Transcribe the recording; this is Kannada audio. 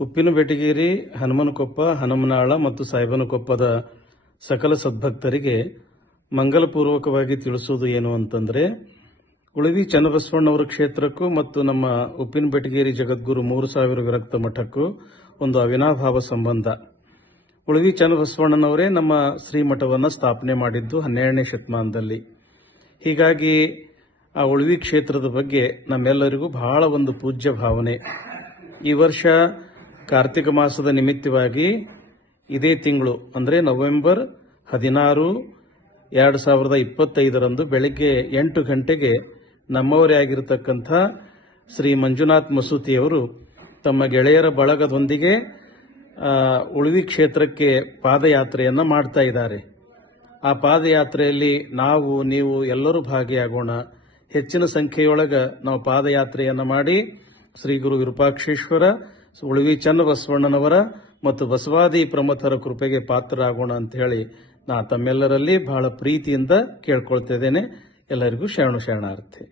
ಉಪ್ಪಿನಬೆಟಗೇರಿ, ಹನುಮನಕೊಪ್ಪ, ಹನುಮನಾಳ ಮತ್ತು ಸಾಯಬನಕೊಪ್ಪದ ಸಕಲ ಸದ್ಭಕ್ತರಿಗೆ ಮಂಗಲಪೂರ್ವಕವಾಗಿ ತಿಳಿಸುವುದು ಏನು ಅಂತಂದ್ರೆ, ಉಳವಿ ಚನ್ನಬಸವಣ್ಣವರ ಕ್ಷೇತ್ರಕ್ಕೂ ಮತ್ತು ನಮ್ಮ ಉಪ್ಪಿನಬೆಟಗೇರಿ ಜಗದ್ಗುರು 3000 ವಿರಕ್ತ ಮಠಕ್ಕೂ ಒಂದು ಅವಿನಾಭಾವ ಸಂಬಂಧ. ಉಳವಿ ಚನ್ನಬಸವಣ್ಣನವರೇ ನಮ್ಮ ಶ್ರೀಮಠವನ್ನು ಸ್ಥಾಪನೆ ಮಾಡಿದ್ದು 12ನೇ ಶತಮಾನದಲ್ಲಿ. ಹೀಗಾಗಿ ಆ ಉಳವಿ ಕ್ಷೇತ್ರದ ಬಗ್ಗೆ ನಮ್ಮೆಲ್ಲರಿಗೂ ಬಹಳ ಒಂದು ಪೂಜ್ಯ ಭಾವನೆ. ಈ ವರ್ಷ ಕಾರ್ತಿಕ ಮಾಸದ ನಿಮಿತ್ತವಾಗಿ ಇದೇ ತಿಂಗಳು ಅಂದರೆ ನವೆಂಬರ್ 16, 2025 ಬೆಳಗ್ಗೆ 8 ಗಂಟೆಗೆ ನಮ್ಮವರೇ ಆಗಿರತಕ್ಕಂಥ ಶ್ರೀ ಮಂಜುನಾಥ್ ಮಸೂತಿಯವರು ತಮ್ಮ ಗೆಳೆಯರ ಬಳಗದೊಂದಿಗೆ ಉಳವಿ ಕ್ಷೇತ್ರಕ್ಕೆ ಪಾದಯಾತ್ರೆಯನ್ನು ಮಾಡ್ತಾ ಇದ್ದಾರೆ. ಆ ಪಾದಯಾತ್ರೆಯಲ್ಲಿ ನಾವು ನೀವು ಎಲ್ಲರೂ ಭಾಗಿಯಾಗೋಣ. ಹೆಚ್ಚಿನ ಸಂಖ್ಯೆಯೊಳಗ ನಾವು ಪಾದಯಾತ್ರೆಯನ್ನು ಮಾಡಿ ಶ್ರೀ ಗುರು ವಿರೂಪಾಕ್ಷೇಶ್ವರ, ಉಳವಿ ಚನ್ನಬಸವಣ್ಣನವರ ಮತ್ತು ಬಸವಾದಿ ಪ್ರಮಥರ ಕೃಪೆಗೆ ಪಾತ್ರರಾಗೋಣ ಅಂತ ಹೇಳಿ ನಾ ತಮ್ಮೆಲ್ಲರಲ್ಲಿ ಬಹಳ ಪ್ರೀತಿಯಿಂದ ಕೇಳ್ಕೊಳ್ತಿದ್ದೇನೆ. ಎಲ್ಲರಿಗೂ ಶರಣಾರ್ಥಿ.